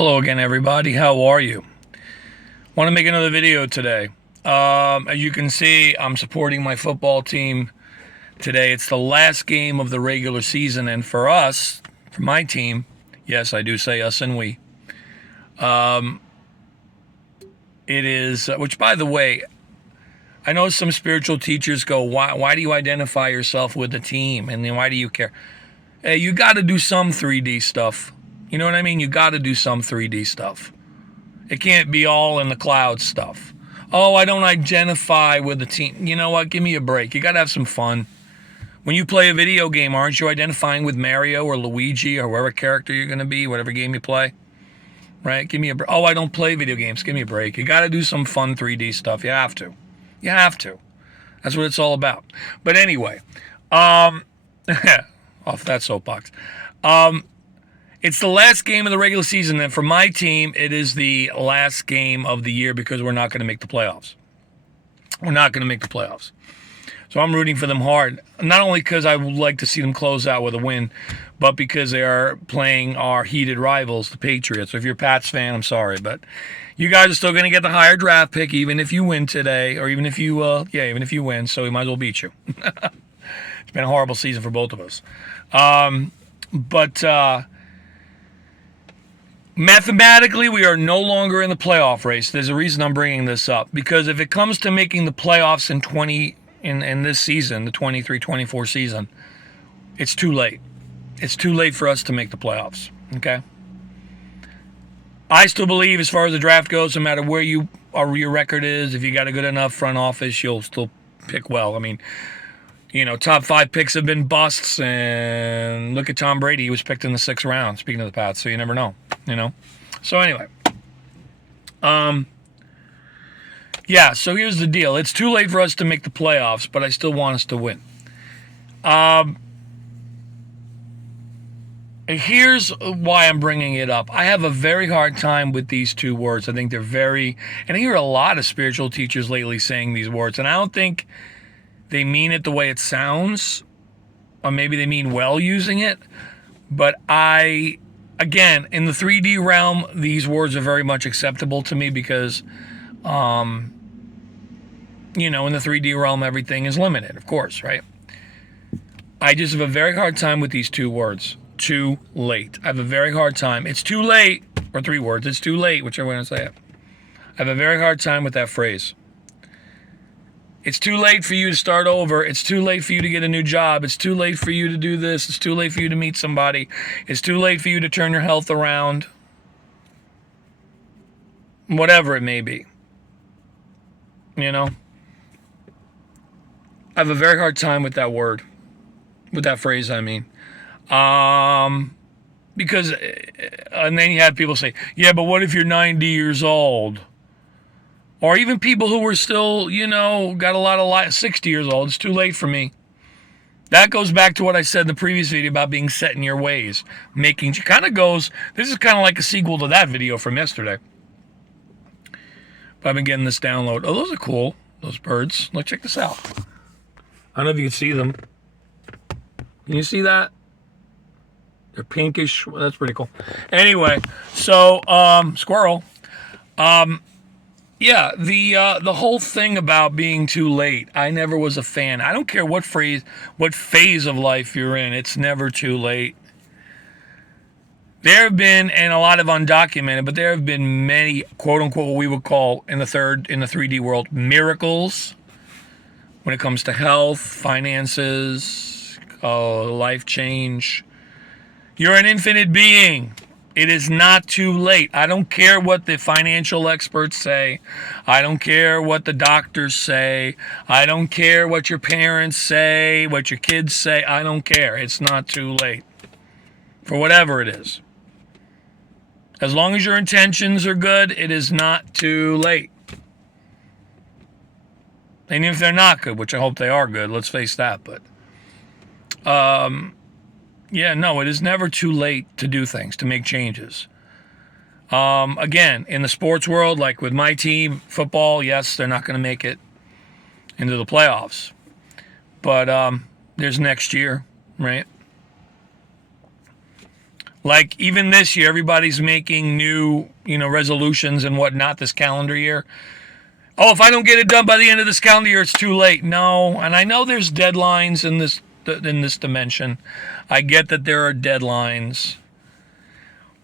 Hello again, everybody. How are you? Want to make another video today. As you can see, I'm supporting my football team today. It's the last game of the regular season, and for us, for my team, yes, I do say us and we. It is, which by the way, I know some spiritual teachers go, why do you identify yourself with the team, and then why do you care? Hey, you got to do some 3D stuff. You know what I mean? You got to do some 3D stuff. It can't be all in the cloud stuff. Oh, I don't identify with the team. You know what? Give me a break. You got to have some fun. When you play a video game, aren't you identifying with Mario or Luigi or whatever character you're going to be, whatever game you play? Right? Give me a break. Oh, I don't play video games. Give me a break. You got to do some fun 3D stuff. You have to. You have to. That's what it's all about. But anyway, off that soapbox. It's the last game of the regular season, and for my team, it is the last game of the year because we're not going to make the playoffs. We're not going to make the playoffs. So I'm rooting for them hard, not only because I would like to see them close out with a win, but because they are playing our heated rivals, the Patriots. So if you're a Pats fan, I'm sorry, but you guys are still going to get the higher draft pick, even if you win today, or even if you, even if you win. So we might as well beat you. It's been a horrible season for both of us, but. Mathematically, we are no longer in the playoff race. There's a reason I'm bringing this up, because if it comes to making the playoffs in this season, the 23-24 season, it's too late. It's too late for us to make the playoffs. Okay. I still believe, as far as the draft goes, no matter where your record is, if you got a good enough front office, you'll still pick well. I mean, top 5 picks have been busts, and look at Tom Brady. He was picked in the 6th round, speaking of the Pats, so you never know, So anyway, so here's the deal. It's too late for us to make the playoffs, but I still want us to win. Here's why I'm bringing it up. I have a very hard time with these two words. I think they're and I hear a lot of spiritual teachers lately saying these words, and I don't think they mean it the way it sounds, or maybe they mean well using it. But again, in the 3D realm, these words are very much acceptable to me because, in the 3D realm, everything is limited, of course, right? I just have a very hard time with these two words. Too late. I have a very hard time. It's too late, or 3 words. It's too late, whichever way I say it. I have a very hard time with that phrase. It's too late for you to start over. It's too late for you to get a new job. It's too late for you to do this. It's too late for you to meet somebody. It's too late for you to turn your health around. Whatever it may be. I have a very hard time with that word. With that phrase, I mean. Because, and then you have people say, yeah, but what if you're 90 years old? Or even people who were still, got a lot of life, 60 years old. It's too late for me. That goes back to what I said in the previous video about being set in your ways. This is kind of like a sequel to that video from yesterday. But I've been getting this download. Oh, those are cool. Those birds. Let's check this out. I don't know if you can see them. Can you see that? They're pinkish. Well, that's pretty cool. Anyway, so, squirrel. Yeah, the whole thing about being too late, I never was a fan. I don't care what phase of life you're in, it's never too late. There have been, and a lot of undocumented, but there have been many, quote unquote, what we would call in the 3D world, miracles when it comes to health, finances, life change. You're an infinite being. It is not too late. I don't care what the financial experts say. I don't care what the doctors say. I don't care what your parents say, what your kids say. I don't care. It's not too late. For whatever it is. As long as your intentions are good, it is not too late. And if they're not good, which I hope they are good, let's face that, but it is never too late to do things, to make changes. Again, in the sports world, like with my team, football, yes, they're not going to make it into the playoffs. But there's next year, right? Like even this year, everybody's making new, resolutions and whatnot this calendar year. Oh, if I don't get it done by the end of this calendar year, it's too late. No, and I know there's deadlines in this dimension. I get that there are deadlines.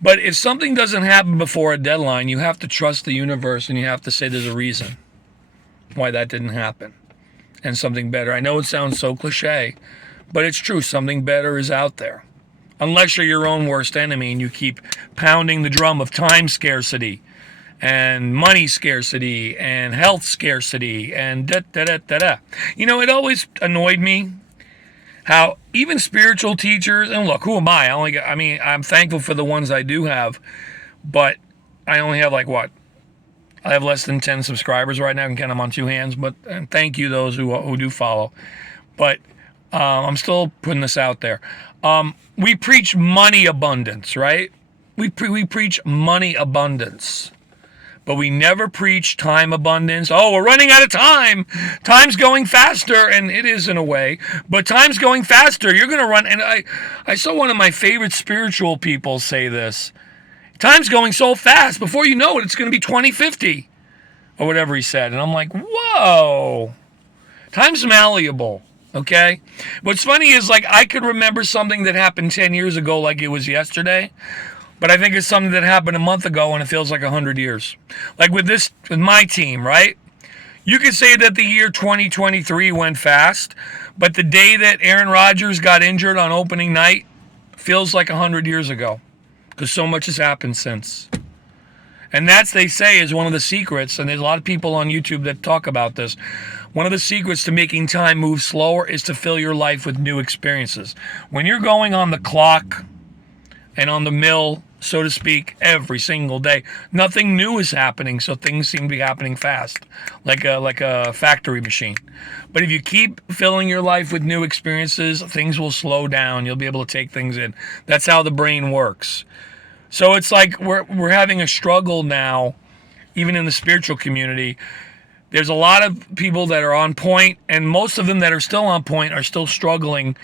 But if something doesn't happen before a deadline, you have to trust the universe and you have to say there's a reason why that didn't happen. And something better. I know it sounds so cliche, but it's true. Something better is out there. Unless you're your own worst enemy and you keep pounding the drum of time scarcity and money scarcity and health scarcity and da da da da da. It always annoyed me how even spiritual teachers, and look, who am I? I'm thankful for the ones I do have, but I only have I have less than 10 subscribers right now. I can count them on two hands, but and thank you those who do follow. But I'm still putting this out there. We preach money abundance, right? We preach money abundance. But we never preach time abundance. Oh, we're running out of time. Time's going faster, and it is in a way. But time's going faster. You're going to run. And I saw one of my favorite spiritual people say this. Time's going so fast. Before you know it, it's going to be 2050. Or whatever he said. And I'm like, whoa. Time's malleable. Okay? What's funny is, I could remember something that happened 10 years ago like it was yesterday. But I think it's something that happened a month ago and it feels like 100 years. Like with my team, right? You could say that the year 2023 went fast, but the day that Aaron Rodgers got injured on opening night feels like 100 years ago because so much has happened since. And they say, is one of the secrets, and there's a lot of people on YouTube that talk about this. One of the secrets to making time move slower is to fill your life with new experiences. When you're going on the clock and on the mill, so to speak, every single day, nothing new is happening, so things seem to be happening fast, like a factory machine. But if you keep filling your life with new experiences, things will slow down. You'll be able to take things in. That's how the brain works. So it's like we're having a struggle now, even in the spiritual community. There's a lot of people that are on point, and most of them that are still on point are still struggling,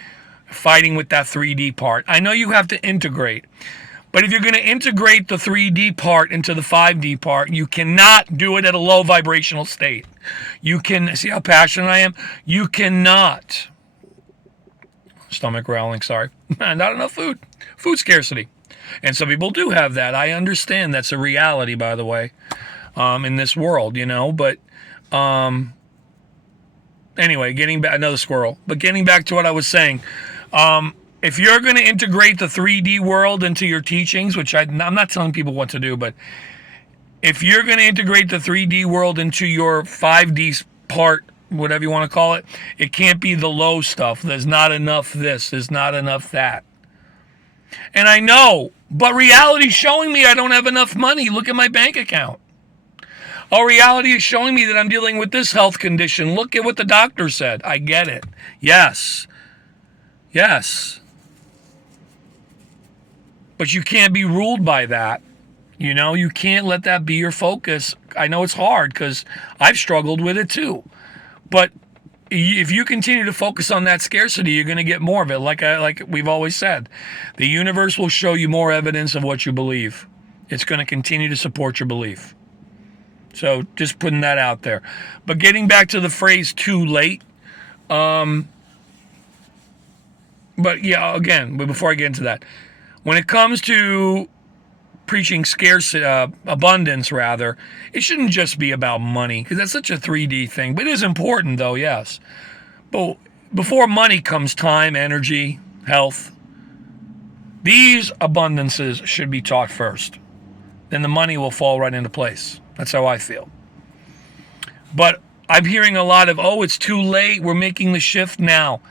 fighting with that 3D part. I know you have to integrate. But if you're going to integrate the 3D part into the 5D part, you cannot do it at a low vibrational state. You can, see how passionate I am? You cannot. Stomach growling, sorry. Not enough food. Food scarcity. And some people do have that. I understand that's a reality, by the way, in this world, But anyway, getting back, another squirrel. But getting back to what I was saying, if you're going to integrate the 3D world into your teachings, which I'm not telling people what to do, but if you're going to integrate the 3D world into your 5D part, whatever you want to call it, it can't be the low stuff. There's not enough this. There's not enough that. And I know, but reality's showing me I don't have enough money. Look at my bank account. Oh, reality is showing me that I'm dealing with this health condition. Look at what the doctor said. I get it. Yes. Yes. But you can't be ruled by that. You can't let that be your focus. I know it's hard because I've struggled with it too. But if you continue to focus on that scarcity, you're going to get more of it. Like we've always said, the universe will show you more evidence of what you believe. It's going to continue to support your belief. So just putting that out there. But getting back to the phrase too late. But yeah, again, before I get into that, when it comes to preaching abundance, rather, it shouldn't just be about money, because that's such a 3D thing. But it is important, though, yes. But before money comes time, energy, health. These abundances should be taught first. Then the money will fall right into place. That's how I feel. But I'm hearing a lot of, it's too late. We're making the shift now.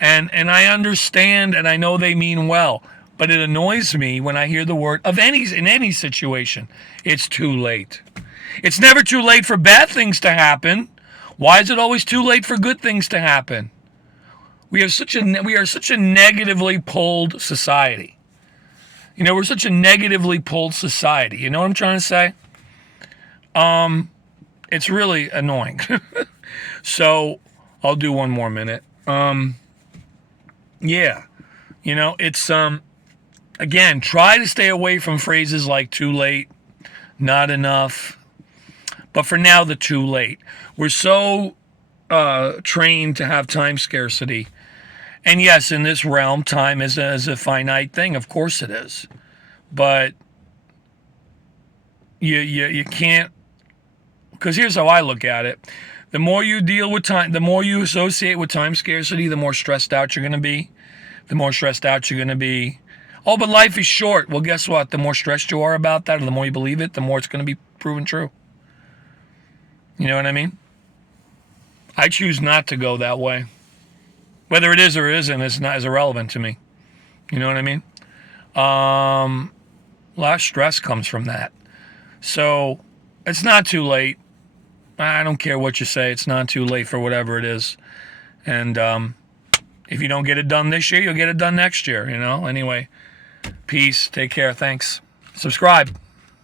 And I understand, and I know they mean well. But it annoys me when I hear the word in any situation, it's too late. It's never too late for bad things to happen. Why is it always too late for good things to happen? We are such a negatively pulled society. We're such a negatively pulled society. You know what I'm trying to say? It's really annoying. So I'll do one more minute. Yeah. It's again, try to stay away from phrases like too late, not enough. But for now, the too late. We're so trained to have time scarcity. And yes, in this realm, time is a finite thing. Of course it is. But you can't, because here's how I look at it. The more you deal with time, the more you associate with time scarcity, the more stressed out you're going to be. The more stressed out you're going to be. Oh, but life is short. Well, guess what? The more stressed you are about that, or the more you believe it, the more it's going to be proven true. You know what I mean? I choose not to go that way. Whether it is or isn't, it's not as irrelevant to me. You know what I mean? A lot of stress comes from that. So it's not too late. I don't care what you say. It's not too late for whatever it is. And if you don't get it done this year, you'll get it done next year, you know? Anyway, peace. Take care. Thanks. Subscribe.